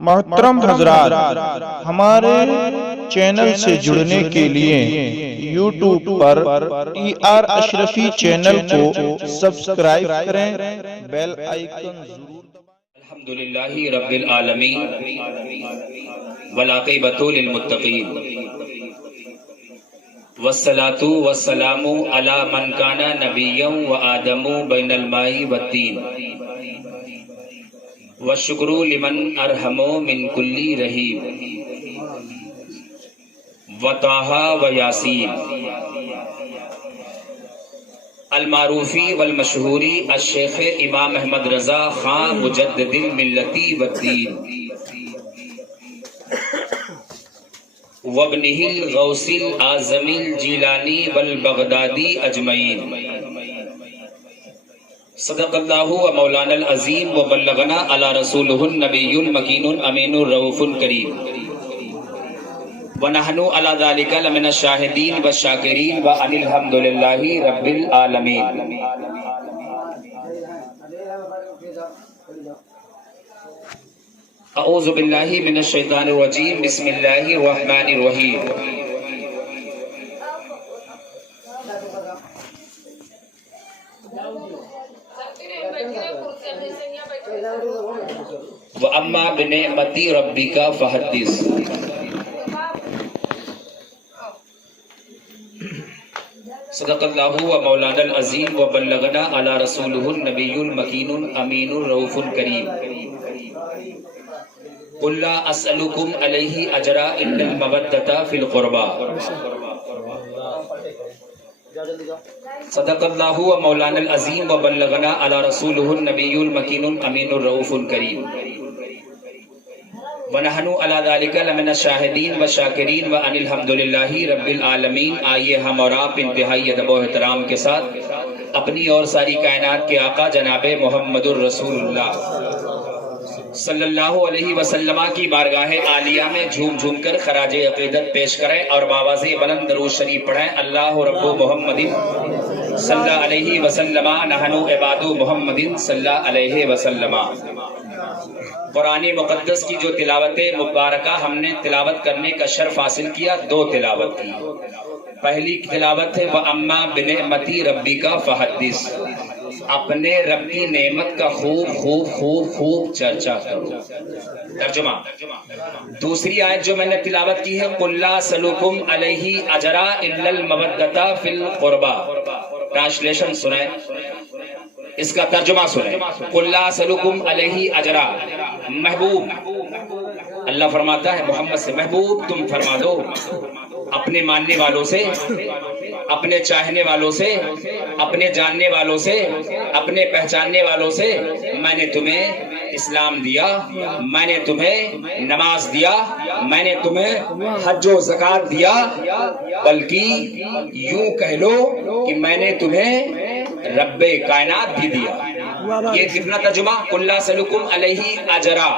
محترم حضرات، ہمارے چینل سے جڑنے کے لیے یوٹیوب پر اشرفی چینل کو سبسکرائب کریں، بیل آئیکن ضرور دبائیں۔ الحمدللہ رب العالمین والعاقبۃ للمتقین والصلاۃ والسلام علی من کان نبیا وآدم بین الماء والطین والشکر لمن ارحم من کل رحیم وطٰہٰ ویاسین المعروفی والمشہوری الشیخ امام احمد رضا خان مجدد الملتی والدین وابنہ الغوث الاعظم الجیلانی والبغدادی اجمعین صدق اللہ و مولانا العظیم و بلغنا علی رسولہ النبی المکین الامین الرؤوف الکریم ونحن علی ذلک لمن الشاہدین والشاکرین وان الحمد للہ رب العالمین۔ اعوذ باللہ من الشیطان الرجیم، بسم اللہ الرحمن الرحیم۔ وَأَمَّا بِنِعْمَتِ رَبِّكَ فَحَدِّثْ۔ صدق اللہ و مولانا العظیم و بلغنا علی رسولہ النبی المکین الامین الرؤوف الکریم قل لا اسألکم علیہ اجرا الا المودۃ فی القربى۔ صدق اللہ و مولانا العظیم و بلغنا علی رسولہ النبی المکین الامین الرؤوف الکریم ونحن علی ذلک لمن الشاہدین والشاکرین وان الحمد للہ رب العالمین۔ آئیے ہم اور آپ انتہائی ادب و احترام کے ساتھ اپنی اور ساری کائنات کے آقا جناب محمد الرسول اللہ صلی اللہ علیہ وسلم کی بارگاہ عالیہ میں جھوم جھوم کر خراج عقیدت پیش کریں اور بآواز بلند درود شریف پڑھیں۔ اللہ رب محمد صلی اللہ علیہ وسلم نحن عباد محمد صلی اللہ علیہ وسلم۔ قرآن مقدس کی جو تلاوت مبارکہ ہم نے تلاوت کرنے کا شرف حاصل کیا، دو تلاوت کی۔ پہلی تلاوت ہے وَأَمَّا بِنِعْمَتِ رَبِّكَ فَحَدِّثْ، اپنے رب کی نعمت کا خوب خوب خوب خوب چرچا کرو۔ ترجمہ، دوسری آیت جو میں نے تلاوت کی ہے قُلْ لَا أَسْأَلُكُمْ عَلَيْهِ أَجْرًا إِلَّا الْمَوَدَّةَ فِي الْقُرْبَى۔ ٹرانسلیشن سنیں، اس کا ترجمہ سنیں۔ قُلْ لَا أَسْأَلُكُمْ عَلَيْهِ أَجْرًا، محبوب اللہ فرماتا ہے محمد سے، محبوب تم فرما دو اپنے ماننے والوں سے، اپنے چاہنے والوں سے، اپنے جاننے والوں سے، اپنے پہچاننے والوں سے، میں نے تمہیں اسلام دیا، میں نے تمہیں نماز دیا، میں نے تمہیں حج و زکوٰۃ دیا، بلکہ یوں کہہ لو کہ میں نے تمہیں رب کائنات بھی دیا۔ یہ کتنا ترجمہ؟ قُلْ لَا أَسْأَلُكُمْ عَلَيْهِ أَجْرًا،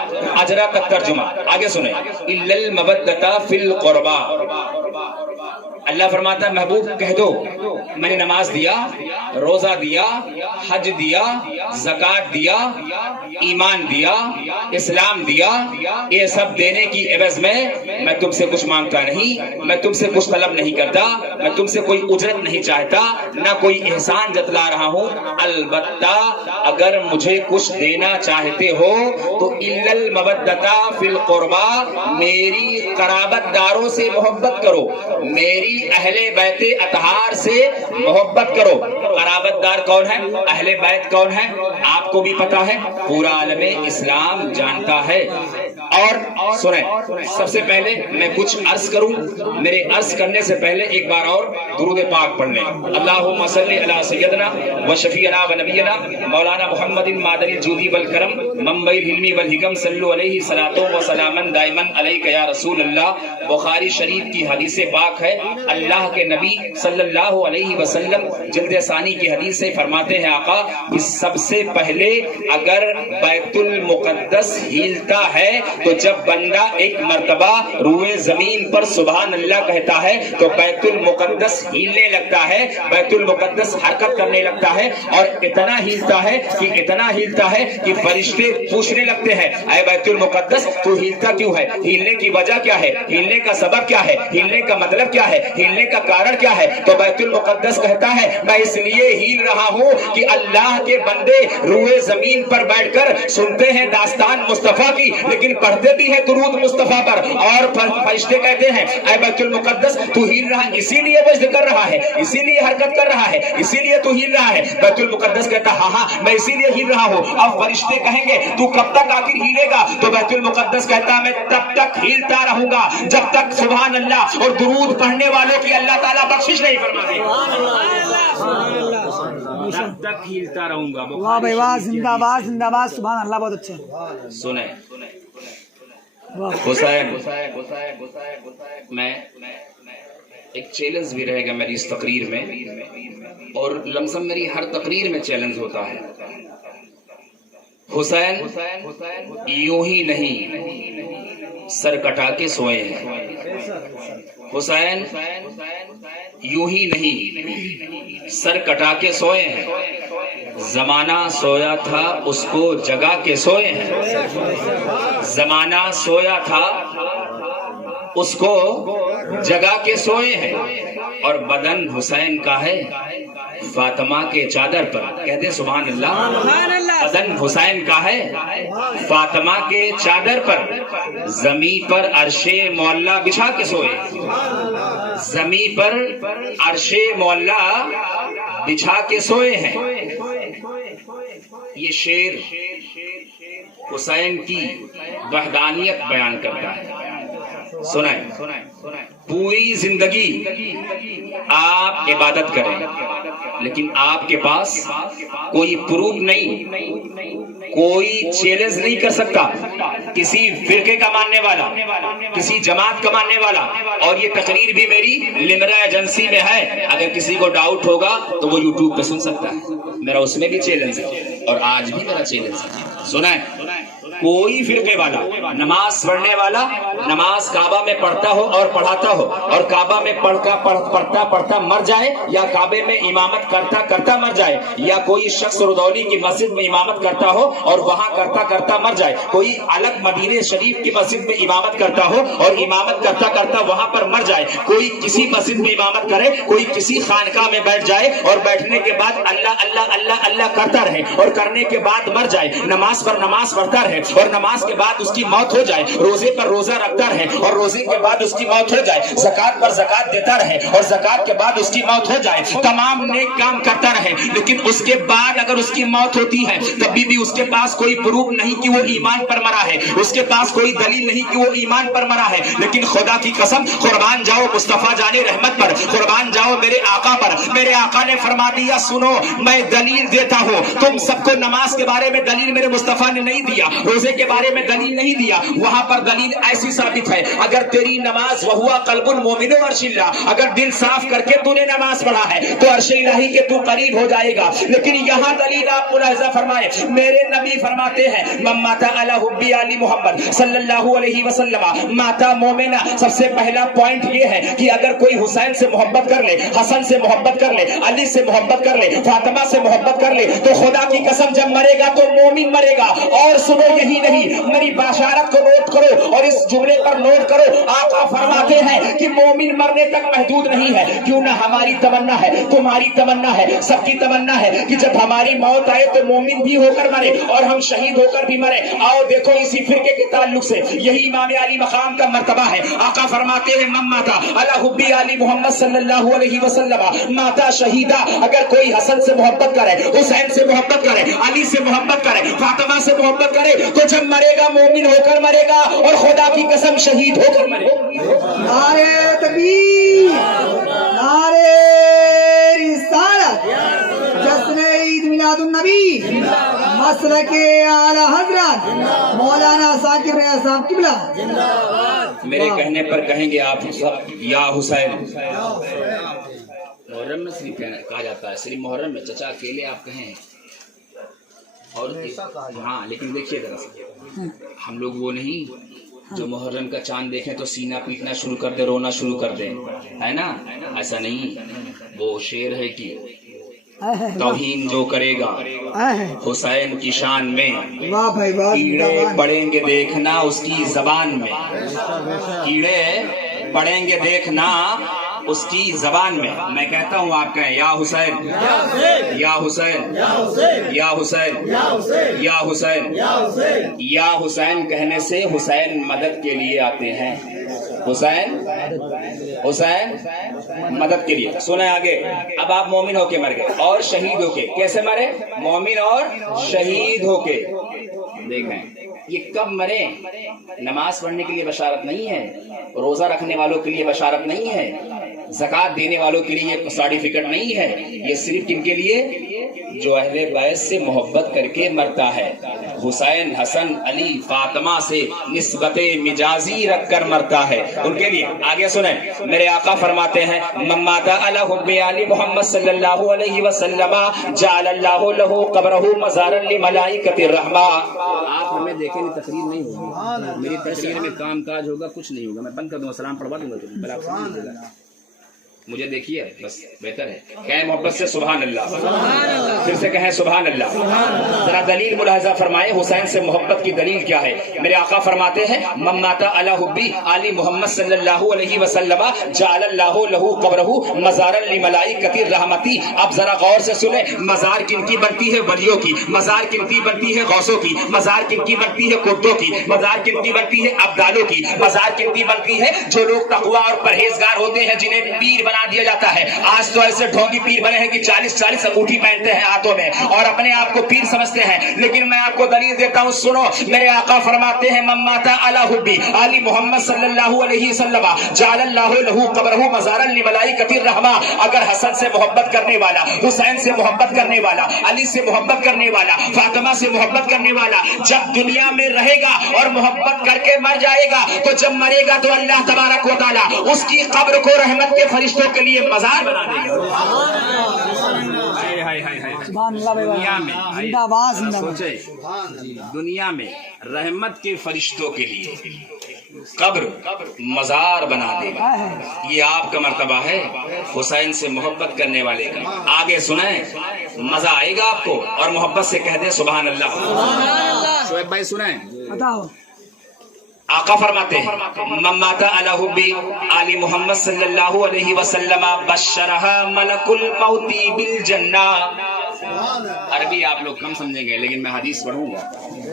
اجرا کا ترجمہ آگے سنیں، إِلَّا الْمَوَدَّةَ فِي الْقُرْبَى۔ اللہ فرماتا ہے محبوب کہہ دو میں نے نماز دیا، روزہ دیا، حج دیا، زکوٰۃ دیا، ایمان دیا، اسلام دیا، یہ سب دینے کی عوض میں تم سے کچھ مانگتا نہیں، میں تم سے کچھ طلب نہیں کرتا، میں تم سے کوئی اجرت نہیں چاہتا، نہ کوئی احسان جتلا رہا ہوں۔ البتہ اگر مجھے کچھ دینا چاہتے ہو تو إِلَّا الْمَوَدَّةَ فِي الْقُرْبَى، میری قرابت داروں سے محبت کرو، میری اہل بیت اطہار سے محبت کرو۔ قرابت دار کون ہے؟ اہل بیت کون ہے؟ آپ کو بھی پتا ہے، پورا عالم اسلام جانتا ہے۔ اور سنیں، سب سے پہلے میں کچھ عرض کروں، میرے عرض کرنے سے پہلے ایک بار اور درود پاک پڑھ لیں۔ اللہم صلی علی سیدنا و شفیعنا و نبینا مولانا محمد مادن الجودی والکرم منبع العلم والحکم، صلو علیہ صلاۃ و سلاما دائما علیک یا رسول اللہ۔ بخاری شریف کی حدیث پاک ہے، اللہ کے نبی صلی اللہ علیہ وسلم جلد ثانی کی حدیث سے فرماتے ہیں آقا کہ سب سے پہلے اگر بیت المقدس ہلتا ہے تو جب بندہ ایک مرتبہ روئے زمین پر سبحان اللہ کہتا ہے تو بیت المقدس ہلنے لگتا ہے، بیت المقدس حرکت کرنے لگتا ہے، اور اتنا ہلتا ہے کہ فرشتے پوچھنے لگتے ہیں اے بیت المقدس تو ہلتا کیوں ہے؟ ہلنے کی وجہ کیا ہے؟ ہلنے کا سبب کیا ہے؟ ہلنے کا مطلب کیا ہے؟ ہلنے کا کارن کیا ہے؟ تو بیت المقدس کہتا ہے میں اس لیے ہل رہا ہوں کہ اللہ کے بندے روئے زمین پر بیٹھ کر سنتے ہیں داستان مصطفیٰ کی، لیکن پڑھتے بھی ہیں درود مصطفیٰ پر، اور فرشتے کہتے ہیں اے بیت المقدس تو ہل رہا ہے، اسی لیے وجد کر رہا ہے، اسی لیے حرکت کر رہا ہے، اسی لیے تو ہل رہا ہے۔ بیت المقدس کہتا ہاں میں اسی لیے ہل رہا ہوں۔ اب فرشتے کہیں گے تو کب تک آخر ہلے گا؟ تو بیت المقدس کہتا میں تب تک ہلتا رہوں گا جب تک سبحان اللہ اور درود پڑھنے والوں کی اللہ تعالیٰ بخشش نہیں فرما دے گا، تب تک ہلتا رہوں گا۔ واہ بھائی واہ، زندہ باد زندہ باد، سبحان اللہ، بہت اچھا۔ سنیں حسین، میں ایک چیلنج بھی رہے گا میری اس تقریر میں، اور لمسم میری ہر تقریر میں چیلنج ہوتا ہے۔ حسین یوں ہی نہیں سر کٹا کے سوئے ہیں، حسین یوں ہی نہیں سر کٹا کے سوئے ہیں، زمانہ سویا تھا اس کو جگا کے سوئے ہیں، زمانہ سویا تھا اس کو جگا کے سوئے ہیں، اور بدن حسین کا ہے فاطمہ کے چادر پر، کہتے سبحان اللہ، بدن حسین کا ہے فاطمہ کے چادر پر، زمین پر عرش معلا بچھا کے سوئے، زمین پر عرش معلا بچھا کے سوئے ہیں۔ یہ شعر حسین کی وحدانیت بیان کرتا ہے۔ سنائیں، پوری زندگی آپ عبادت کریں لیکن آپ کے پاس کوئی پروف نہیں، کوئی چیلنج نہیں کر سکتا کسی فرقے کا ماننے والا، کسی جماعت کا ماننے والا، اور یہ تقریر بھی میری لمرا ایجنسی میں ہے، اگر کسی کو ڈاؤٹ ہوگا تو وہ یوٹیوب پہ سن سکتا ہے، میرا اس میں بھی چیلنج ہے اور آج بھی میرا چیلنج ہے۔ سنائیں، کوئی فرقے والا نماز پڑھنے والا نماز کعبہ میں پڑھتا ہو اور پڑھاتا ہو، اور کعبہ میں پڑھتا مر جائے، یا کعبے میں امامت کرتا مر جائے، یا کوئی شخص رودولی کی مسجد میں امامت کرتا ہو اور وہاں کرتا مر جائے، کوئی الگ مدینہ شریف کی مسجد میں امامت کرتا ہو اور امامت کرتا وہاں پر مر جائے، کوئی کسی مسجد میں امامت کرے، کوئی کسی خانقاہ میں بیٹھ جائے اور بیٹھنے کے بعد اللہ اللہ اللہ اللہ کرتا رہے اور کرنے کے بعد مر جائے، نماز پر نماز پڑھتا رہے اور نماز کے بعد اس کی موت ہو جائے، روزے پر روزہ رکھتا رہے اور روزے کے بعد اس کی موت ہو جائے، زکات پر زکات دیتا رہے اور زکات کے بعد اس کی موت ہو جائے، تمام نیک کام کرتا رہے، لیکن اس کے بعد اگر اس کی موت ہوتی ہے تبھی بھی اس کے پاس کوئی پروف نہیں کہ وہ ایمان پر مرا ہے، اس کے پاس کوئی دلیل نہیں کہ وہ ایمان پر مرا ہے، لیکن خدا کی قسم قربان جاؤ مصطفیٰ جان رحمت پر، قربان جاؤ میرے آقا پر، میرے آقا نے فرما دیا سنو میں دلیل دیتا ہوں، تم سب کو نماز کے بارے میں دلیل میرے مصطفیٰ نے نہیں دیا، روزے کے بارے میں دلیل نہیں دیا، وہاں پر دلیل ایسی ثابت ہے اگر تیری نماز وہوا قلب المومن عرش اللہ، اگر دل صاف کر کے تو نے نماز پڑھا ہے تو عرش الہی کے تو قریب ہو جائے گا، لیکن یہاں دلیل آپ ملاحظہ فرمائے، میرے نبی فرماتے ہیں من مات علی حب آل محمد صلی اللہ علیہ وسلم ماتا مومنا، سب سے پہلا پوائنٹ یہ ہے کہ اگر کوئی حسین سے محبت کر لے، حسن سے محبت کر لے، علی سے محبت کر لے، فاطمہ سے محبت کر لے تو خدا کی قسم جب مرے گا تو مومن مرے گا، اور سنو یہی نہیں میری بشارت کو نوٹ کرو اور اس جملے پر نوٹ کرو، آقا فرماتے ہیں کہ مومن مرنے تک محدود نہیں ہے، کیوں نہ ہماری تمنا ہے، تمہاری تمنا ہے، سب کی تمنا ہے کہ جب ہماری موت آئے تو مومن بھی ہو کر مرے اور ہم شہید ہو کر بھی مرے۔ آؤ دیکھو اسی فرقے کے تعلق سے یہی امام علی مقام کا مرتبہ ہے، آقا فرماتے ہیں من ماتا علی حب علی محمد صلی اللہ علیہ وسلم ماتا شہیدہ، اگر کوئی حسن سے محبت کرے، حسین سے محبت کرے، علی سے محبت کرے، فاطمہ سے محبت کرے تو جب مرے گا مومن ہو کر مرے گا اور خدا کی قسم شہید ہو کر مرے گا۔ نعرہ تکبیر، نعرہ رسالت، جشن عید میلاد النبی، مسلک اعلی حضرت مولانا ثاقب ریاض صاحب قبلہ۔ میرے کہنے پر کہیں گے آپ سب یا حسین، محرم میں صرف کہا جاتا ہے، صرف محرم میں چچا اکیلے آپ کہیں، اور ہاں لیکن دیکھیے ذرا ہم لوگ وہ نہیں جو محرم کا چاند دیکھیں تو سینہ پیٹنا شروع کر دے، رونا شروع کر دے، ہے نا؟ ایسا نہیں، وہ شعر ہے کہ توہین جو کرے گا حسین کی شان میں، کیڑے پڑیں گے دیکھنا اس کی زبان میں، کیڑے پڑیں گے دیکھنا اس کی زبان میں۔ میں کہتا ہوں آپ کہیں یا حسین یا حسین یا حسین یا حسین یا حسین کہنے سے حسین مدد کے لیے آتے ہیں، حسین حسین مدد کے لیے۔ سنیں آگے، اب آپ مومن ہو کے مر گئے اور شہید ہو کے، کیسے مرے؟ مومن اور شہید ہو کے۔ دیکھیں یہ کب مرے؟ نماز پڑھنے کے لیے بشارت نہیں ہے، روزہ رکھنے والوں کے لیے بشارت نہیں ہے، زکوٰۃ دینے والوں کے لیے یہ سرٹیفکیٹ نہیں ہے، یہ صرف کن کے لیے؟ جو اہل بیت سے محبت کر کے مرتا ہے، حسین حسن علی فاطمہ سے نسبت مجازی رکھ کر مرتا ہے، ان کے لیے۔ آگے سنیں، میرے آقا فرماتے ہیں من مات علی حب علی محمد صلی اللہ علیہ وسلم جعل اللہ لہ قبرہ مزارا لملائکۃ الرحمہ۔ آپ ہمیں دیکھیں گے، تقریر نہیں ہوگی، میری تقریر میں کام کاج ہوگا، کچھ نہیں ہوگا، میں بند کر دوں گا، سلام پڑھوا دوں گا، پہلے آپ سلام دے گا، مجھے دیکھیے بس بہتر ہے۔ کہیں محبت سے سبحان اللہ، پھر سے کہیں سبحان اللہ۔ ذرا دلیل ملاحظہ فرمائے، حسین سے محبت کی دلیل کیا ہے؟ میرے آقا فرماتے ہیں من مات علی حب علی محمد صلی اللہ علیہ وسلم جعل اللہ لہ قبرہ مزارا لملائکۃ الرحمۃ۔ اب ذرا غور سے سنیں، مزار کن کی بنتی ہے؟ ولیوں کی۔ مزار کن کی بنتی ہے؟ غوثوں کی۔ مزار کن کی بنتی ہے؟ قطبوں کی۔ مزار کن کی بنتی ہے؟ ابدالوں کی۔ مزار کن کی بنتی ہے؟ جو لوگ تقویٰ اور پرہیزگار ہوتے ہیں، جنہیں پیر بنا دیا جاتا ہے۔ آج تو ایسے ڈھونگی پیر بنے ہیں کہ 40 انگوٹھی پہنتے ہیں ہاتھوں میں اور اپنے آپ کو پیر سمجھتے ہیں، لیکن میں آپ کو دلیل دیتا ہوں، سنو۔ میرے آقا فرماتے ہیں من مات علی حب علی محمد صلی اللہ علیہ وسلم جعل اللہ لہ قبرہ مزارا لملائکۃ الرحمہ۔ اگر حسن سے محبت کرنے والا، حسین سے محبت کرنے والا، علی سے محبت کرنے والا، فاطمہ سے محبت کرنے والا جب دنیا میں رہے گا اور محبت کر کے مر جائے گا، تو جب مرے گا تو اللہ تبارک و تعالی اس کی قبر کو رحمت کے فرشتوں کے لیے مزار بنا دے گا۔ دنیا میں زندہ باد زندہ باد۔ سوچے، دنیا میں رحمت کے فرشتوں کے لیے قبر مزار بنا دے گا۔ یہ آپ کا مرتبہ ہے حسین سے محبت کرنے والے کا۔ آگے سنیں، مزہ آئے گا آپ کو، اور محبت سے کہہ دیں سبحان اللہ۔ شعیب بھائی سنیں، بتاؤ۔ آقا فرماتے ہیں من مات علی حب آل محمد صلی اللہ علیہ وسلم بشرها ملک الموت بالجنہ۔ عربی آپ لوگ کم سمجھیں گے، لیکن میں حدیث پڑھوں گا،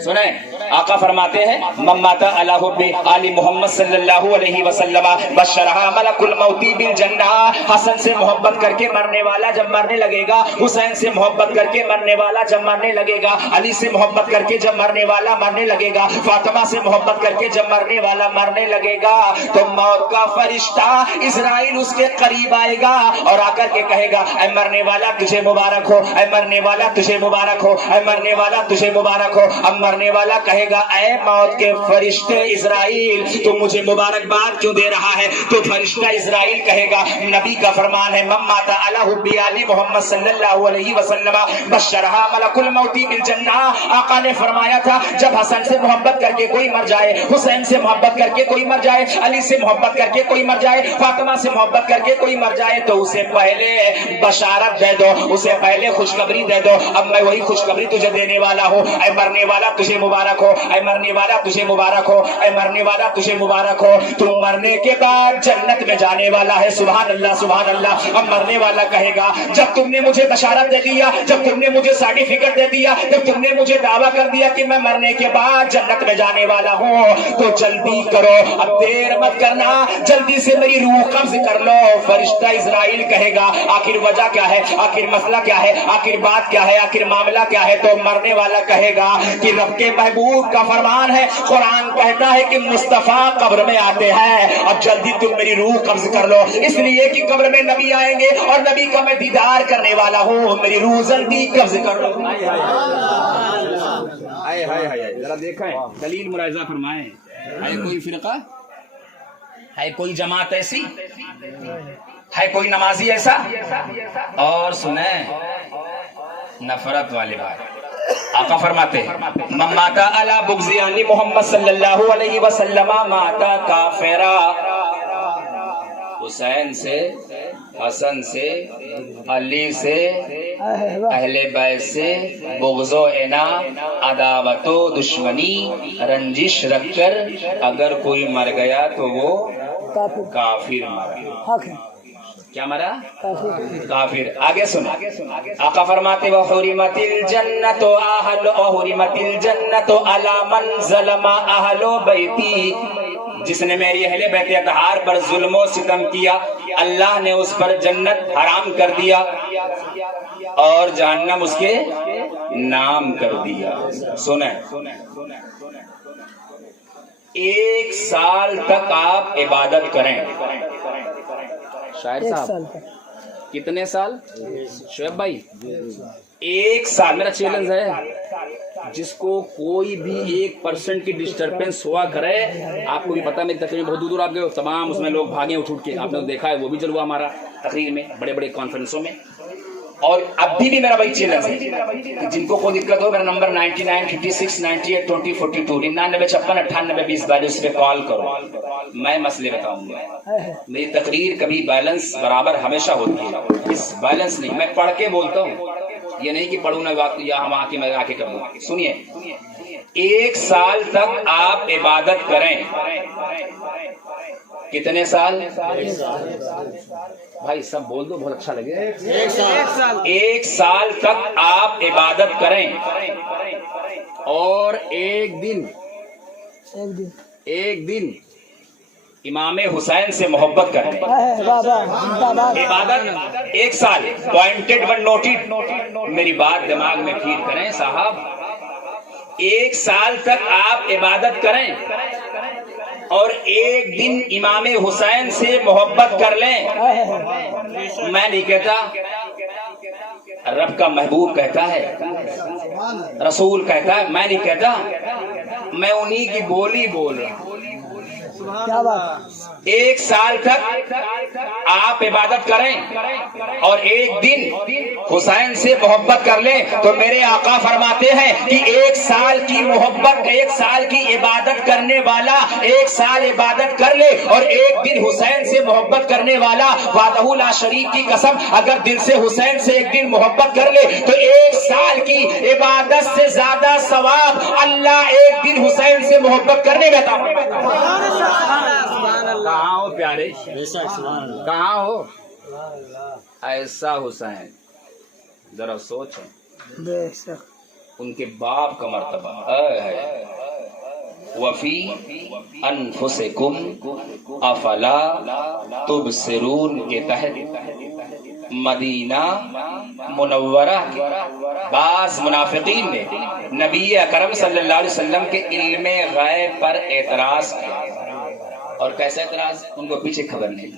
سنیں۔ آقا فرماتے ہیں من مات علی حب آل محمد صلی اللہ علیہ وسلم بشرها ملک الموت بالجنہ۔ حسن سے محبت کر کے مرنے والا جب مرنے لگے گا، حسین سے محبت کر کے مرنے والا جب مرنے لگے گا، علی سے محبت کر کے جب مرنے والا مرنے لگے گا، فاطمہ سے محبت کر کے جب مرنے والا مرنے لگے گا، تو موت کا فرشتہ اسرائیل اس کے قریب آئے گا اور آ کر کے کہے گا اے مرنے والا تجھے مبارک ہو، اے مرنے والا تجھے مبارک ہو، اے مرنے والا تجھے مبارک ہو۔ اب مرنے والا کہے گا اے موت کے فرشتے اسرائیل، تو مجھے مبارکباد کیوں دے رہا ہے؟ تو فرشتہ اسرائیل کہے گا، نبی کا فرمان ہے من مات علی حب علی محمد صلی اللہ علیہ وسلم بشرها ملک الموت بالجنہ۔ آقا نے فرمایا تھا جب حسن سے محبت کر کے کوئی مر جائے، حسین سے محبت کر کے کوئی مر جائے، علی سے محبت کر کے کوئی مر جائے، فاطمہ سے محبت کر کے کوئی مر جائے، تو اسے پہلے بشارت دے دو، اسے پہلے خوشخبری دے دو۔ اب میں وہی خوشخبری تجھے دینے والا ہوں، اے مرنے والا تجھے مبارک ہو، اے مرنے والا تجھے مبارک ہو، اے مرنے والا تجھے مبارک ہو، تو مرنے کے بعد جنت میں جانے والا ہے۔ سبحان اللہ سبحان اللہ۔ اب مرنے والا کہے گا جب تم نے مجھے بشارت دے دیا، جب تم نے مجھے سرٹیفکیٹ دے دیا، جب تم نے مجھے دعویٰ کر دیا کہ میں مرنے کے بعد جنت میں جانے والا ہوں، تو جلدی کرو، اب دیر مت کرنا، جلدی سے میری روح قبض کر لو۔ فرشتہ اسرائیل کہے گا آخر وجہ کیا ہے، آخر مسئلہ کیا ہے، آخر بات کیا ہے، آخر معاملہ کیا ہے؟ تو مرنے والا کہے گا کہ رب کے محبوب کا فرمان ہے، قرآن کہتا ہے کہ مصطفیٰ قبر میں آتے ہیں، اب جلدی تم میری روح قبض کر لو، اس لیے کہ قبر میں نبی آئیں گے اور نبی کا میں دیدار کرنے والا ہوں، میری روح جلدی قبض کر لو۔ ذرا دیکھیں، دلیل ملاحظہ فرمائیں، ہے کوئی فرقہ، ہے کوئی جماعت ایسی، ہے کوئی نمازی ایسا؟ اور سنیں، نفرت والے بات، آقا فرماتے ہیں من ماتا علی بغض محمد صلی اللہ علیہ وسلم ماتا کافرا، حسین سے، حسن سے، علی سے، اہل بیت سے بغض و عنا، عداوت و دشمنی، رنجش رکھ کر اگر کوئی مر گیا تو وہ کافر مرا۔ کیا مرا؟ کافر۔ آگے سنا، آقا فرماتے وحرمت الجنت وحرمت الجنت علی من ظلم اہل بیتی، جس نے میری اہل بیت اطہار پر ظلم و ستم کیا اللہ نے اس پر جنت حرام کر دیا اور جہنم اس کے نام کر دیا۔ سنیں، 1 سال تک آپ عبادت کریں۔ شاعر صاحب کتنے سال؟ شعیب بھائی 1 سال۔ میرا چیلنج ہے جس کو کوئی بھی 1% کی ڈسٹربنس ہوا کرے، آپ کو بھی پتا میری تقریر بہت دور آپ گئے، تمام اس میں لوگ بھاگے اٹھ کے، آپ نے دیکھا ہے وہ بھی چلوا ہمارا تقریر میں، بڑے بڑے کانفرنسوں میں۔ اور اب بھی میرا بھائی چیلنج ہے جن کو کوئی دقت ہو، میرا نمبر 9956 98 20 42 9956 98 20 42 پہ کال کرو، میں مسئلے بتاؤں گا۔ میری تقریر کبھی بیلنس برابر ہمیشہ ہوتی ہے، اس بیلنس نہیں، میں پڑھ کے بولتا ہوں، یہ نہیں کہ پڑھوں نہ یا ہم آ کے میں آ کے کروں۔ سنیے، 1 سال تک آپ عبادت کریں۔ کتنے سال؟ بھائی سب بول دو، بہت اچھا لگے۔ 1 سال تک آپ عبادت کریں اور ایک دن امام حسین سے محبت کریں۔ عبادت 1 سال، پوائنٹڈ ون نوٹڈ، میری بات دماغ میں فیڈ کریں صاحب۔ 1 سال تک آپ عبادت کریں اور ایک دن امام حسین سے محبت کر لیں۔ میں نہیں کہتا، رب کا محبوب کہتا ہے، رسول کہتا ہے، میں نہیں کہتا، میں انہی کی بولی بول رہا ہوں۔ 1 سال تک آپ عبادت کریں اور ایک دن حسین سے محبت کر لیں تو میرے آقا فرماتے ہیں کہ 1 سال کی محبت، 1 سال کی عبادت کرنے والا 1 سال عبادت کر لے اور ایک دن حسین سے محبت کرنے والا وحدہ لا شریک کی قسم اگر دل سے حسین سے ایک دن محبت کر لے تو 1 سال کی عبادت سے زیادہ ثواب اللہ ایک دن حسین سے محبت کرنے میں عطا فرمائے۔ کہاں ہو پیارے، کہاں ہو ایسا حسین؟ ذرا سوچیں ان کے باپ کا مرتبہ ہے۔ وفی انفسکم افلا تبصرون کے تحت مدینہ منورہ کے بعض منافقین نے نبی اکرم صلی اللہ علیہ وسلم کے علم غیب پر اعتراض کیا۔ اور کیسا اعتراض؟ ان کو پیچھے خبر نہیں،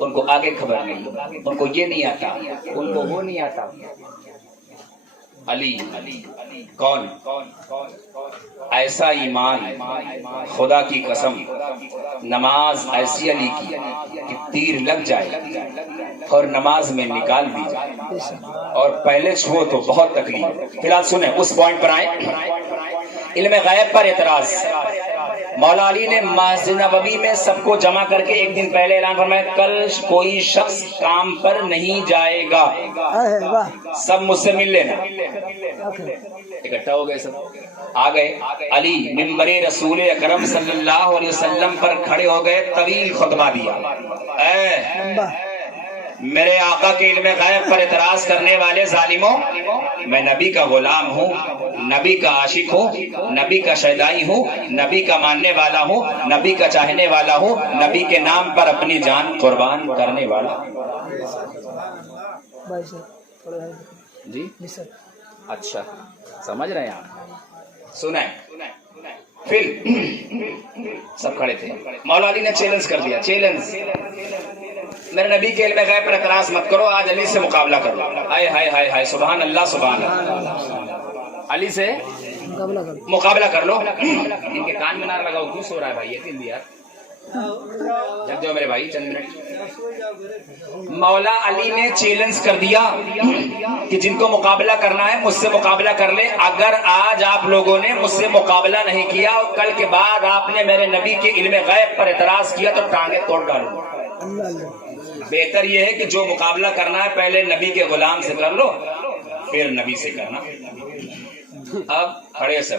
ان کو آگے خبر نہیں، ان کو یہ نہیں آتا، ان کو وہ نہیں آتا۔ علی کون؟ ایسا ایمان، خدا کی قسم نماز ایسی علی کی کہ تیر لگ جائے اور نماز میں نکال دی جائے اور پہلے چھو تو بہت تکلیف۔ فی الحال سنیں، اس پوائنٹ پر آئیں، علم غیب پر اعتراض۔ مولا علی نے مسجد نبوی میں سب کو جمع کر کے ایک دن پہلے اعلان فرمایا کل کوئی شخص کام پر نہیں جائے گا، سب مجھ سے مل لینا۔ اکٹھا ہو گئے، سب آ گئے۔ علی منبر رسول اکرم صلی اللہ علیہ وسلم پر کھڑے ہو گئے، طویل خطبہ دیا۔ اے میرے آقا کے علم غیب پر اعتراض کرنے والے ظالموں، میں نبی کا غلام ہوں، نبی کا عاشق ہوں، نبی کا شیدائی ہوں، نبی کا ماننے والا ہوں، نبی کا چاہنے والا ہوں، نبی کے نام پر اپنی جان قربان کرنے والا۔ جی اچھا سمجھ رہے ہیں آپ؟ سنیں، پھر سب کھڑے تھے، مولا علی نے چیلنج کر دیا، چیلنج، میرے نبی کے علم غیب پر اعتراض مت کرو، آج علی سے مقابلہ کرو۔ ہائے ہائے ہائے ہائے، سبحان اللہ سبحان اللہ، علی سے مقابلہ کر لو۔ ان کے کان میں نہ لگاؤ، کیوں سو رہا ہے بھائی؟ یہ دل دیا جب دو میرے بھائی چند منٹ. مولا علی نے چیلنج کر دیا کہ جن کو مقابلہ کرنا ہے مجھ سے مقابلہ کر لے. اگر آج آپ لوگوں نے مجھ سے مقابلہ نہیں کیا اور کل کے بعد آپ نے میرے نبی کے علم غیب پر اعتراض کیا تو ٹانگیں توڑ ڈالوں. بہتر یہ ہے کہ جو مقابلہ کرنا ہے پہلے نبی کے غلام سے کر لو پھر نبی سے کرنا. اب کھڑے سب.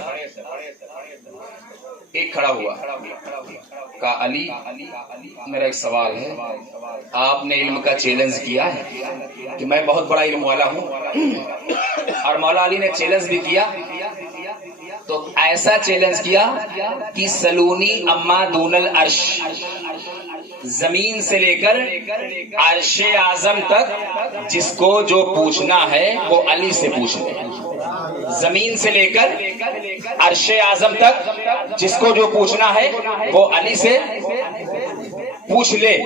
ایک کھڑا ہوا کہا علی میرا ایک سوال ہے. آپ نے علم کا چیلنج کیا ہے کہ میں بہت بڑا علم والا ہوں اور مولا علی نے چیلنج بھی کیا تو ایسا چیلنج کیا کہ سلونی اما دون العرش, زمین سے لے کر عرش اعظم تک جس کو جو پوچھنا ہے وہ علی سے پوچھ لے. زمین سے لے کر عرش اعظم تک جس کو جو پوچھنا ہے وہ علی سے پوچھ لے.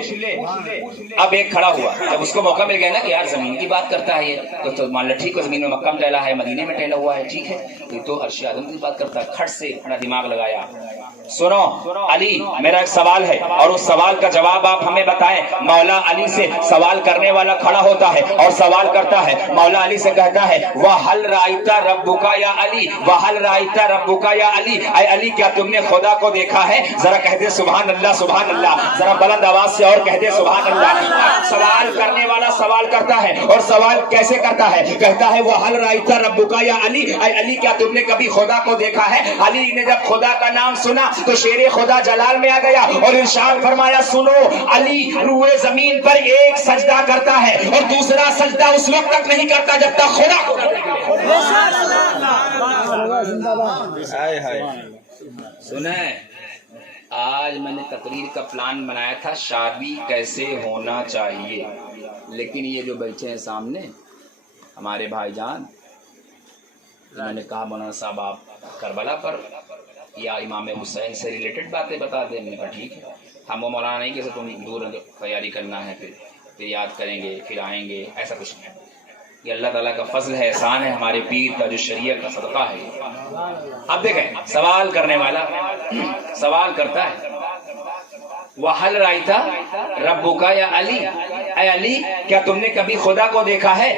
اب ایک کھڑا ہوا, جب اس کو موقع مل گیا نا کہ یار زمین کی بات کرتا ہے یہ تو مان لو ٹھیک ہے, زمین میں مکہ میں ٹہلا ہے مدینے میں ٹہلا ہوا ہے ٹھیک ہے, تو عرش اعظم کی بات کرتا ہے. کھٹ سے اپنا دماغ لگایا. سنو علی میرا ایک سوال ہے اور اس سوال کا جواب آپ ہمیں بتائیں. مولا علی سے سوال کرنے والا کھڑا ہوتا ہے اور سوال کرتا ہے. مولا علی سے کہتا ہے وَهَلْ رَأَيْتَ رَبُّكَ يَا علی وَهَلْ رَأَيْتَ رَبُّكَ يَا علی, اے علی کیا تم نے خدا کو دیکھا ہے؟ ذرا کہہ دے سبحان اللہ سبحان اللہ, ذرا بلند آواز سے اور کہہ دے سبحان اللہ. سوال کرنے والا سوال کرتا ہے اور سوال کیسے کرتا ہے؟ کہتا ہے وَهَلْ رَأَيْتَ رَبُّكَ يَا علی, اے علی کیا تم نے کبھی خدا کو دیکھا ہے؟ علی نے جب خدا کا نام سنا تو شیر خدا جلال میں آ گیا اور ارشاد فرمایا سنو علی روئے زمین پر ایک سجدہ کرتا ہے اور دوسرا سجدہ اس وقت تک نہیں کرتا جب تک خدا کو نہ دیکھے. سنیں آج میں نے تقریر کا پلان بنایا تھا شادی کیسے ہونا چاہیے, لیکن یہ جو بیٹھے ہیں سامنے ہمارے بھائی جان, میں نے کہا مولانا صاحب آپ کربلا پر یا امام حسین سے ریلیٹڈ باتیں بتا دیں. میں نے کہا ٹھیک ہے, ہم وہ مولانا نہیں کہ تم دور تیاری کرنا ہے پھر یاد کریں گے پھر آئیں گے, ایسا کچھ نہیں. یہ اللہ تعالیٰ کا فضل ہے, احسان ہے, ہمارے پیر کا جو شریعت کا صدقہ ہے. اب دیکھیں سوال کرنے والا سوال کرتا ہے وَهَلْ رَأَيْتَ رَبُّكَ يَا علی, اے علی کیا تم نے کبھی خدا کو دیکھا ہے؟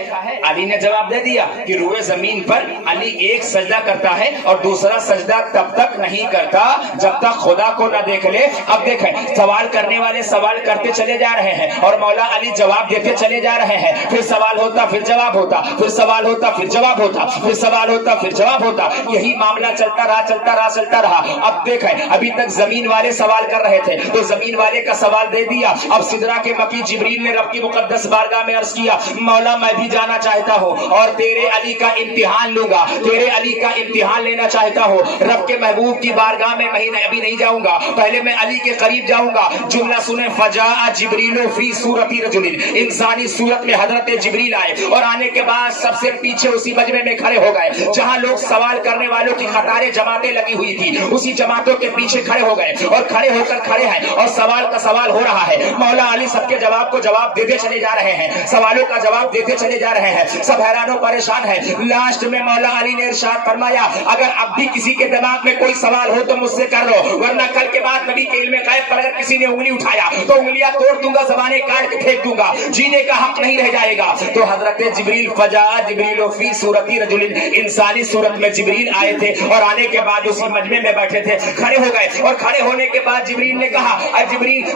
علی نے جواب دے دیا کہ روئے زمین پر علی ایک سجدہ کرتا ہے اور دوسرا سجدہ تب تک نہیں کرتا جب تک خدا کو نہ دیکھ لے. اب دیکھیں سوال کرنے والے سوال کرتے چلے جا رہے ہیں اور مولا علی جواب دیتے چلے جا رہے ہیں. پھر سوال ہوتا پھر جواب ہوتا, پھر سوال ہوتا پھر جواب ہوتا, پھر سوال ہوتا پھر جواب ہوتا. یہی معاملہ چلتا رہا. اب دیکھیں ابھی تک زمین والے سوال کر رہے تھے تو زمین والے کا سوال دے دیا. اب سدرا کے مکی جبریل نے رب کی مقدس بارگاہ میں عرض کیا مولا میں بھی جانا چاہتا ہوں اور تیرے علی کا امتحان لوں گا, تیرے علی کا امتحان لینا چاہتا ہوں. رب کے محبوب کی بارگاہ میں میں ابھی نہیں جاؤں گا, پہلے میں علی کے قریب جاؤں گا. جملہ سنیں فجاء جبریل فی صورت رجل, انسانی صورت میں حضرت جبریل آئے اور آنے کے بعد سب سے پیچھے اسی مجمع میں کھڑے ہو گئے جہاں لوگ سوال کرنے والوں کی قطاریں جماعتیں لگی ہوئی تھی. اسی جماعتوں کے پیچھے کھڑے ہو گئے اور کھڑے ہو کر کھڑے ہیں اور سوال کا سوال ہو رہا ہے. مولا علی سب کے جواب کو جواب دیتے چلے جا رہے ہیں, سوالوں کا جواب دیتے چلے جا رہے ہیں. سب حیران و پریشان ہیں. لاسٹ میں مولا علی نے ارشاد فرمایا اگر اب بھی کسی کے دماغ میں کوئی سوال ہو تو مجھ سے کر لو, ورنہ کل کے بعد نبی کے علم غیب پر اگر کسی نے انگلی اٹھایا تو انگلیاں توڑ دوں گا, زبانیں کاٹ کے پھینک دوں گا, جینے کا حق نہیں رہ جائے گا. تو حضرت جبریل فجاء جبریل فی صورت رجل, انسانی صورت میں جبریل آئے تھے اور آنے کے بعد اسی مجمع میں بیٹھے تھے. کھڑے ہو گئے اور کھڑے ہونے کے بعد جبریل نے کہا اے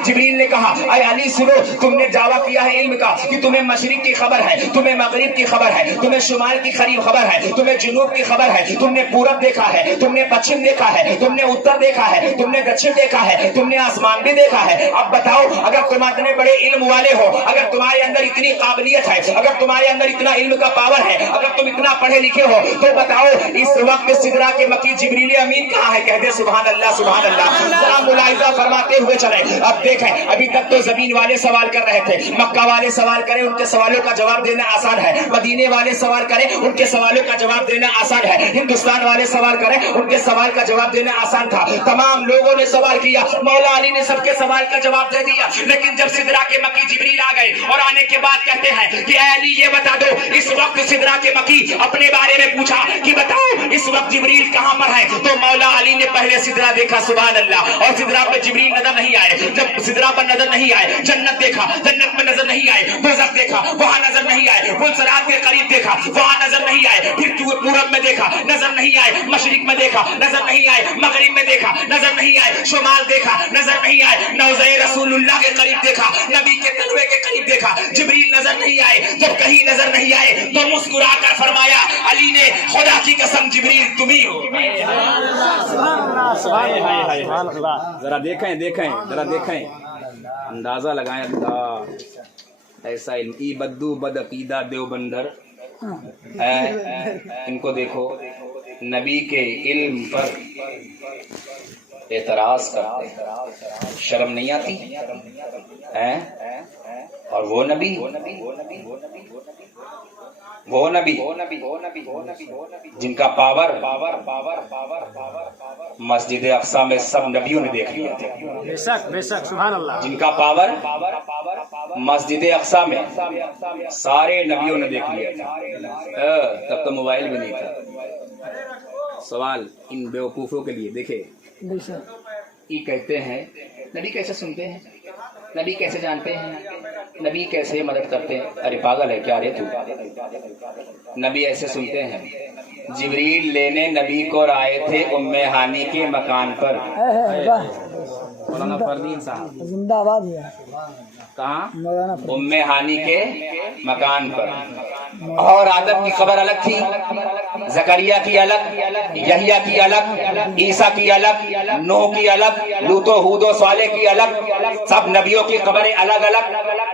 جبریل نے کہا اے علی سنو, تم نے دعویٰ کیا ہے علم کا کہ تمہیں مشرق کی خبر ہے, تمہیں مغرب کی خبر ہے, تمہیں شمال کی خبر ہے, تمہیں جنوب کی خبر ہے, تم نے پورب دیکھا ہے, تم نے پچھم دیکھا ہے, تم نے اتر دیکھا ہے, تم نے دکشن دیکھا ہے, تم نے آسمان بھی دیکھا ہے. اب بتاؤ اگر تم اتنے بڑے علم والے ہو, اگر تمہارے اندر اتنی قابلیت ہے, اگر تمہارے اندر اتنا علم کا پاور ہے, اگر تم اتنا پڑھے لکھے ہو تو بتاؤ اس وقت سدرا کے مکی جبریل امین کہاں ہے؟ کہتے سبحان اللہ سبحان اللہ. ذرا ملاحظہ فرماتے ہوئے چلیں. اب دیکھیں ابھی تک تو زمین والے سوال کر رہے تھے, مکہ والے سوال کریں ان کے سوالوں کا جواب دینا آسان ہے, مدینے والے سوال کریں ان کے سوالوں کا جواب دینا آسان ہے, ہندوستان والے سوال کریں ان کے سوال کا جواب دینا آسان تھا. تمام لوگوں نے سوال کیا, مولا علی نے سب کے سوال کا جواب دے دیا، لیکن جب سدرا کے مکی جبریل آ گئے اور آنے کے بعد کہتے ہیں کہ اے علی یہ بتا دو، اس وقت سدرا کے مکی اپنے بارے میں پوچھا کہ بتاؤ اس وقت جبریل کہاں پر ہے؟ تو مولا علی نے پہلے سدرا دیکھا، سبحان اللہ، اور سدرا پہ جبریل نظر نہیں آئے۔ جب سدرا پر نظر نہیں آئے، جنت دیکھا، جنت میں نظر نہیں آئے، دوزخ دیکھا، وہاں نظر نہیں آئے، پلسرات کے قریب دیکھا، وہاں نظر نہیں آئے، پھر پورب میں دیکھا، نظر نہیں آئے، مشرق میں دیکھا، نظر نہیں آئے، مغرب میں دیکھا، نظر نہیں آئے، شمال دیکھا، نظر نہیں آئے، نوزہ رسول اللہ کے قریب دیکھا، نبی کے تلوے کے قریب دیکھا، جبریل نظر نہیں آئے۔ جب کہیں نظر نہیں آئے تو مسکرا کر فرمایا علی نے، خدا کی قسم جبریل تم ہی ہو۔ ذرا دیکھیں ذرا دیکھیں، اندازہ لگائیں اللہ، ایسا علم ای بدو بد عقیدہ دیوبندر ہے، ان کو دیکھو نبی کے علم پر اعتراض کرتے، شرم نہیں آتی ہے؟ اور وہ نبی جن کا پاور مسجد اقصی میں سب نبیوں نے دیکھ لیا تھا، بے شک سبحان اللہ، جن کا پاور مسجد اقصی میں سارے نبیوں نے دیکھ لیا تھا، تب تو موبائل بھی نہیں تھا۔ سوال ان بیوقوفوں کے لیے، دیکھیں بے شک یہ کہتے ہیں نبی کیسے سنتے ہیں، نبی کیسے جانتے ہیں، نبی کیسے مدد کرتے ہیں؟ ارے پاگل ہے کیا رے تو؟ نبی ایسے سنتے ہیں، جبریل لینے نبی کو آئے تھے ام ہانی کے مکان پر، مولانا فردین صاحب زندہ آباد ہے کہاں؟ مولانا ام ہانی کے مکان پر، اور آدم کی قبر الگ تھی، زکریا کی الگ، یحییٰ کی الگ، عیسیٰ کی الگ، نوح کی الگ، لوط و ہود و صالح کی الگ، سب نبیوں کی قبریں الگ الگ،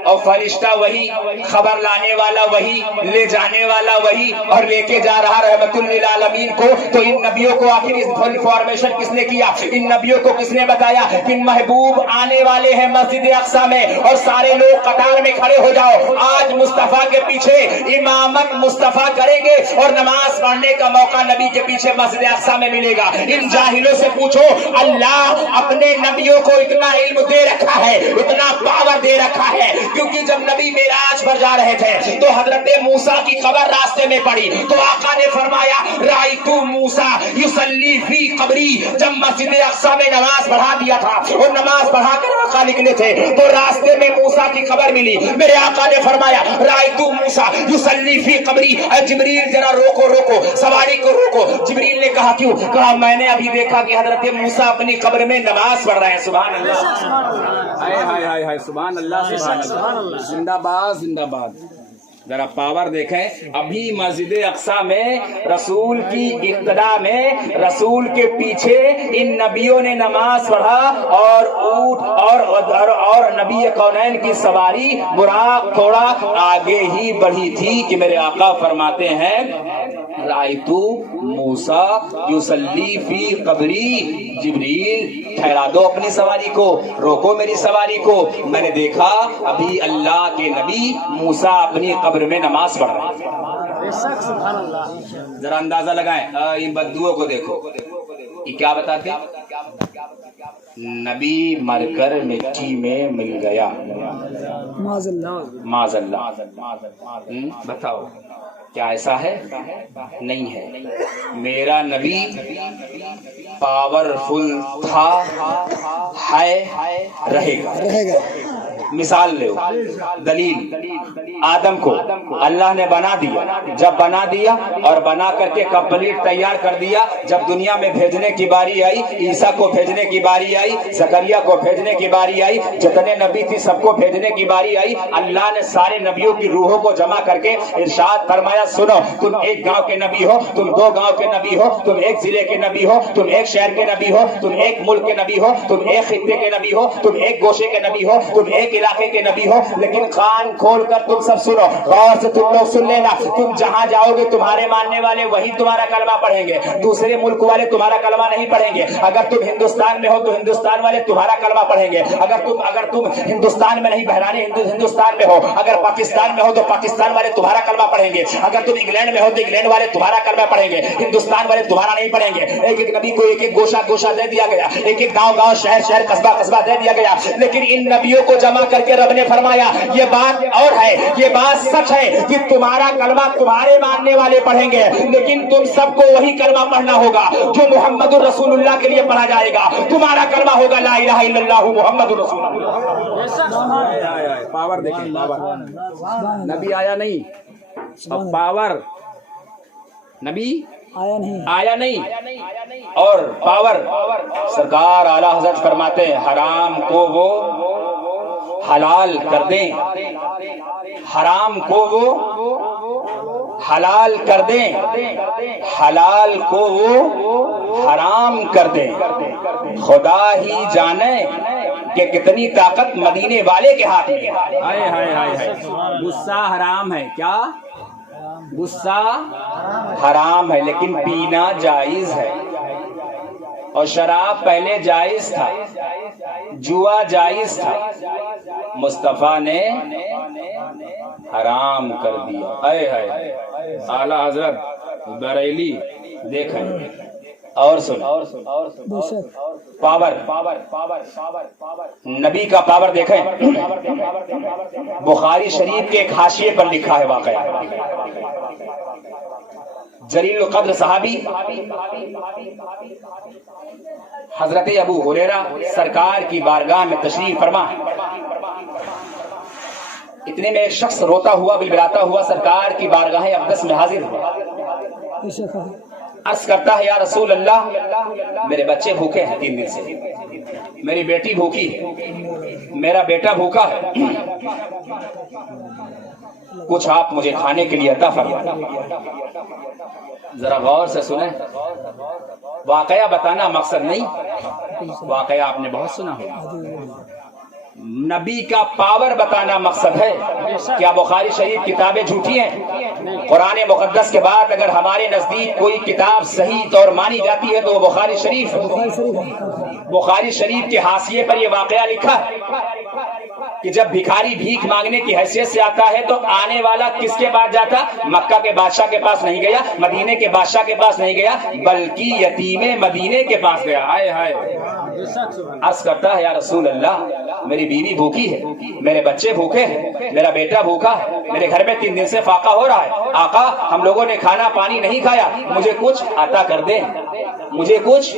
اور فرشتہ وہی، خبر لانے والا وہی، لے جانے والا وہی، اور لے کے جا رہا رحمت للعالمین کو۔ تو ان نبیوں کو آخر اس انفارمیشن کس نے کیا؟ ان نبیوں کو کس نے بتایا کہ محبوب آنے والے ہیں مسجد اقصی میں، اور سارے لوگ قطار میں کھڑے ہو جاؤ، آج مصطفیٰ کے پیچھے امامت مصطفیٰ کریں گے، اور نماز پڑھنے کا موقع نبی کے پیچھے مسجد اقصی میں ملے گا۔ ان جاہلوں سے پوچھو، اللہ اپنے نبیوں کو اتنا علم دے رکھا ہے، اتنا پاور دے رکھا ہے، کیونکہ جب نبی معراج پر جا رہے تھے تو حضرت موسیٰ کی قبر راستے میں پڑی، تو آقا نے فرمایا رأیت موسیٰ یصلی فی قبری، جب مسجد اقصی میں نماز پڑھا دیا تھا اور نماز پڑھا کر آقا نکلے تھے تو راستے میں موسیٰ کی قبر ملی، میرے آقا نے فرمایا رأیت موسیٰ یصلی فی قبری، اے جبریل ذرا روکو سواری کو روکو۔ جبریل نے کہا کیوں؟ کہا میں نے ابھی دیکھا کہ حضرت موسیٰ اپنی قبر میں نماز پڑھ رہے ہیں۔ سبحان اللہ، ہائے ہائے سبحان اللہ، سبحان اللہ، زندہ باد زندہ باد۔ ذرا پاور دیکھیں، ابھی مسجد اقصی میں رسول کی اقتدا میں رسول کے پیچھے ان نبیوں نے نماز پڑھا، اور اونٹ اور نبی کونین کی سواری براق تھوڑا آگے ہی بڑھی تھی کہ میرے آقا فرماتے ہیں رأیت موسیٰ یصلی فی قبری، جبریل ٹھہرا دو اپنی سواری کو، روکو میری سواری کو، میں نے دیکھا ابھی اللہ کے نبی موسیٰ اپنی قبر میں نماز پڑھ رہے ہیں۔ ذرا اندازہ لگائیں، ان بدوؤں کو دیکھو، یہ کیا بتاتے؟ نبی مر کر مٹی میں مل گیا، معاذ اللہ۔ بتاؤ کیا ایسا ہے؟ نہیں ہے۔ میرا نبی پاورفل تھا، ہے، رہے گا۔ مثال لو، دلیل، آدم کو اللہ نے بنا دیا، جب بنا دیا اور بنا کر کے کمپلیٹ تیار کر دیا، جب دنیا میں بھیجنے کی باری آئی، عیسیٰ کو بھیجنے کی باری آئی، زکریا کو بھیجنے کی باری آئی، جتنے نبی تھی سب کو بھیجنے کی باری آئی، اللہ نے سارے نبیوں کی روحوں کو جمع کر کے ارشاد فرمایا سنو، تم ایک گاؤں کے نبی ہو، تم دو گاؤں کے نبی ہو، تم ایک ضلع کے نبی ہو، تم ایک شہر کے نبی ہو، تم ایک ملک کے نبی ہو، تم ایک خطے کے نبی ہو، تم ایک گوشے کے نبی ہو، تم ایک علاقے کے نبی ہو، لیکن کان کھول کر تم سب سنو، غور سے تم لوگ سن لینا، تم جہاں جاؤ گے تمہارے ماننے والے وہی تمہارا کلمہ پڑھیں گے، دوسرے ملک والے تمہارا کلمہ نہیں پڑھیں گے۔ اگر تم ہندوستان میں ہو تو ہندوستان والے تمہارا کلمہ پڑھیں گے، اگر تم ہندوستان میں نہیں بہرانے ہندوستان میں ہو، اگر پاکستان میں ہو تو پاکستان والے تمہارا کلمہ پڑھیں گے، اگر تم انگلینڈ میں ہو تو انگلینڈ والے تمہارا کلمہ پڑھیں گے، ہندوستان والے تمہارا نہیں پڑھیں گے۔ ایک ایک نبی کو ایک ایک گوشہ گوشہ دے دیا گیا، ایک ایک گاؤں گاؤں شہر شہر قصبہ قصبہ دے دیا گیا، لیکن ان نبیوں کو جمع کر کے رب نے فرمایا یہ بات اور ہے، یہ بات سچ ہے کہ تمہارا کلمہ تمہارے ماننے والے پڑھیں گے، لیکن تم سب کو وہی کلمہ پڑھنا ہوگا جو محمد الرسول اللہ کے لیے پڑھا جائے گا۔ تمہارا کلمہ ہوگا لا الہ الا اللہ محمد الرسول اللہ۔ پاور دیکھیں، پاور نبی آیا نہیں، اب پاور نبی آیا نہیں، اور پاور سرکار اعلیٰ حضرت فرماتے ہیں حرام کو وہ حلال کر دیں، حرام کو وہ حلال کر دیں، حلال کو وہ حرام کر دیں۔ خدا ہی جانے کہ کتنی طاقت مدینے والے کے ہاتھ میں ہے۔ غصہ حرام ہے، کیا غصہ حرام ہے، لیکن پینا جائز ہے، اور شراب پہلے جائز تھا، جوا جائز تھا، مصطفیٰ نے حرام کر دیا۔ اے ہے اعلیٰ حضرت بریلی دیکھیں اور سن، پاور نبی کا پاور دیکھیں۔ بخاری شریف کے ایک حاشیے پر لکھا ہے واقعہ، جلیل القدر صحابی حضرت ابو ہریرہ سرکار کی بارگاہ میں تشریف فرما ہے، اتنے میں ایک شخص روتا ہوا بلبلاتا ہوا سرکار کی بارگاہ اقدس میں حاضر ہوا، عرض کرتا ہے یا رسول اللہ میرے بچے بھوکے ہیں 3 دن سے، میری بیٹی بھوکی ہے، میرا بیٹا بھوکا ہے، کچھ آپ مجھے کھانے کے لیے عطا فرمائیں۔ ذرا غور سے سنیں، واقعہ بتانا مقصد نہیں، واقعہ آپ نے بہت سنا ہوگا، نبی کا پاور بتانا مقصد ہے۔ کیا بخاری شریف کتابیں جھوٹی ہیں؟ قرآن مقدس کے بعد اگر ہمارے نزدیک کوئی کتاب صحیح طور مانی جاتی ہے تو وہ بخاری شریف ہے۔ بخاری شریف کے حاشیے پر یہ واقعہ لکھا ہے کہ جب بھکاری بھیک مانگنے کی حیثیت سے آتا ہے تو آنے والا کس کے پاس جاتا؟ مکہ کے بادشاہ کے پاس نہیں گیا، مدینے کے بادشاہ کے پاس نہیں گیا، بلکہ یتیم مدینے کے پاس گیا۔ آئے ہائے، عرض کرتا ہے یا رسول اللہ میری بیوی بھوکی ہے، میرے بچے بھوکے ہیں، میرا بیٹا بھوکا ہے، میرے گھر میں 3 دن سے فاقہ ہو رہا ہے، آقا ہم لوگوں نے کھانا پانی نہیں کھایا، مجھے کچھ عطا کر دیں، مجھے کچھ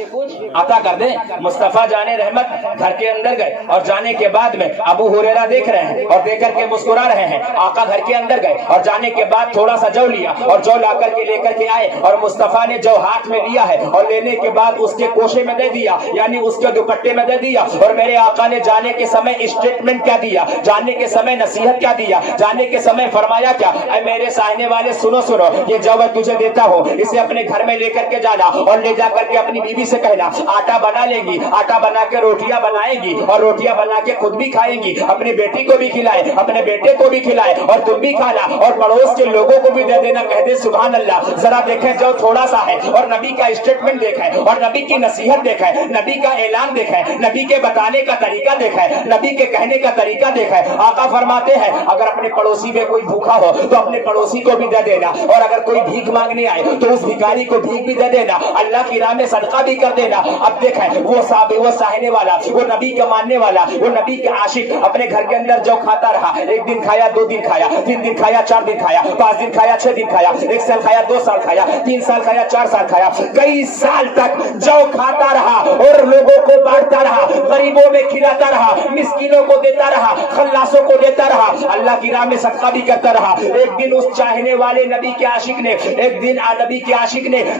عطا کر دیں۔ مصطفیٰ جانے رحمت گھر کے اندر گئے، اور جانے کے بعد میں ابو ہریرہ دیکھ رہے ہیں اور دیکھ کر کے مسکرا رہے ہیں۔ آقا گھر کے اندر گئے اور جانے کے بعد تھوڑا سا جو لیا اور جو لا کر کے لے کر کے آئے، اور مصطفیٰ نے جو ہاتھ میں لیا ہے اور لینے کے بعد اس کے کوشے میں دے دیا، یعنی اس کے دوپٹے میں دے دیا، اور میرے آقا نے جانے کے سمے اسٹیٹمنٹ کیا دیا، جانے کے سمے نصیحت کیا دیا، جانے کے سمے فرمایا کیا، اے میرے سامنے والے سنو سنو، یہ جو میں تجھے دیتا ہوں اسے اپنے گھر میں لے کر کے جانا، اور لے جا کر کے اپنی بیوی سے کہنا آٹا بنا لے گی، آٹا بنا کے روٹیاں بنائے گی، اور روٹیاں بنا کے خود بھی کھائیں گی، اپنی بیٹی کو بھی کھلائے، اپنے بیٹے کو بھی کھلائے، اور تم بھی کھانا، اور پڑوس کے لوگوں کو بھی دے دینا، کہہ دے سبحان اللہ۔ ذرا دیکھیں جو تھوڑا سا ہے، اور نبی کا اسٹیٹمنٹ دیکھیں، اور نبی کی نصیحت دیکھیں، نبی کا اعلان دیکھیں، نبی کے بتانے کا طریقہ دیکھیں، نبی کے کہنے کا طریقہ دیکھیں۔ آقا فرماتے ہیں اگر اپنے پڑوسی میں کوئی بھوکا ہو تو اپنے پڑوسی کو بھی دے دینا، اور اگر کوئی بھیک مانگنے آئے تو اس بھکاری کو بھیک بھی دے دینا، اللہ کی راہ میں صدقہ بھی کر دینا۔ اب دیکھیں وہ ساہنے والا، وہ نبی کا ماننے والا، وہ نبی کے عاشق اپنے گھر کے اندر جو کھاتا رہا، 1 دن کھایا، 2 دن کھایا، 3 دن کھایا، 4 دن کھایا، 5 دن کھایا، 6 دن کھایا، 1 سال کھایا، 2 سال کھایا، 3 سال کھایا، 4 سال کھایا، کئی سال تک جو کھاتا رہا اور لوگوں کو بانٹتا رہا، غریبوں میں کھلاتا رہا، مسکینوں کو دیتا رہا، خلاسوں کو دیتا رہا، اللہ کی راہ میں صدقہ بھی کرتا رہا۔ ایک دن اس چاہنے والے نبی کے عاشق نے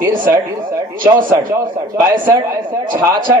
63, 64, 65, 66,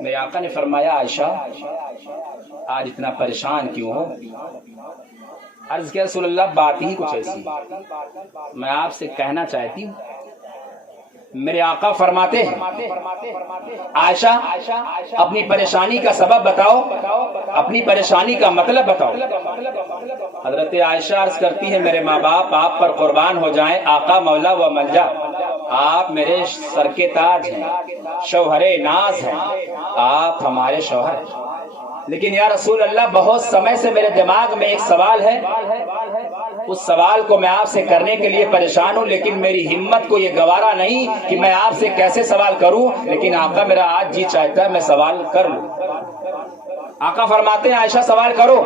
میرے آقا نے فرمایا عائشہ آج اتنا پریشان کیوں ہو؟ عرض کیا رسول اللہ بات ہی کچھ ایسی میں آپ سے کہنا چاہتی ہوں. میرے آقا فرماتے ہیں عائشہ اپنی پریشانی کا سبب بتاؤ، اپنی پریشانی کا مطلب بتاؤ. حضرت عائشہ عرض کرتی ہے میرے ماں باپ آپ پر قربان ہو جائیں، آقا مولا و ملجا، آپ میرے سر کے تاج ہیں، شوہر ناز ہیں، آپ ہمارے شوہر ہیں. لیکن یا رسول اللہ بہت سمے سے میرے دماغ میں ایک سوال ہے، اس سوال کو میں آپ سے کرنے کے لیے پریشان ہوں، لیکن میری ہمت کو یہ گوارا نہیں کہ میں آپ سے کیسے سوال کروں، لیکن آقا میرا آج جی چاہتا ہے میں سوال کر لوں. آقا فرماتے ہیں عائشہ سوال کرو.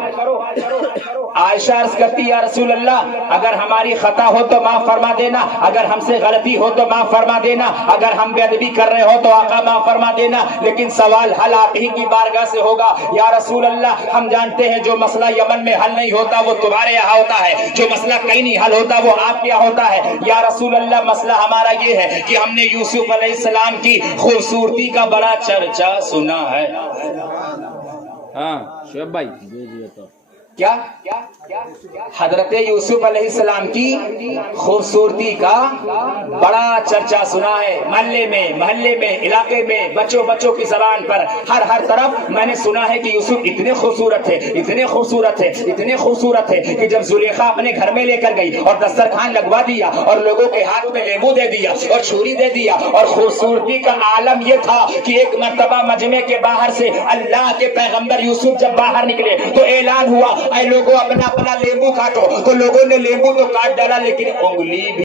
عائشہ عرض کرتی یا رسول اللہ اگر ہماری خطا ہو تو معاف فرما دینا، اگر ہم سے غلطی ہو تو معاف فرما دینا، اگر ہم بے ادبی کر رہے ہو تو آقا معاف فرما دینا، لیکن سوال حل آپ ہی کی بارگاہ سے ہوگا. یا رسول اللہ ہم جانتے ہیں جو مسئلہ یمن میں حل نہیں ہوتا وہ تمہارے یہاں ہوتا ہے، جو مسئلہ کہیں نہیں حل ہوتا وہ آپ کے یہاں ہوتا ہے. یا رسول اللہ مسئلہ ہمارا یہ ہے کہ ہم نے یوسف علیہ السلام کی خوبصورتی کا بڑا چرچا سنا ہے. ہاں شعیب بھائی کیا حضرت یوسف علیہ السلام کی خوبصورتی کا بڑا چرچا سنا ہے، محلے میں علاقے میں بچوں کی زبان پر ہر طرف میں نے سنا ہے کہ یوسف اتنے خوبصورت ہے کہ جب زلیخا اپنے گھر میں لے کر گئی اور دسترخوان لگوا دیا اور لوگوں کے ہاتھ میں لیمو دے دیا اور چھری دے دیا، اور خوبصورتی کا عالم یہ تھا کہ ایک مرتبہ مجمع کے باہر سے اللہ کے پیغمبر یوسف جب باہر نکلے تو اعلان ہوا اے لوگوں اپنا لیمو کاٹو. تو لوگوں نے لیمو تو کاٹ ڈالا لیکن انگلی بھی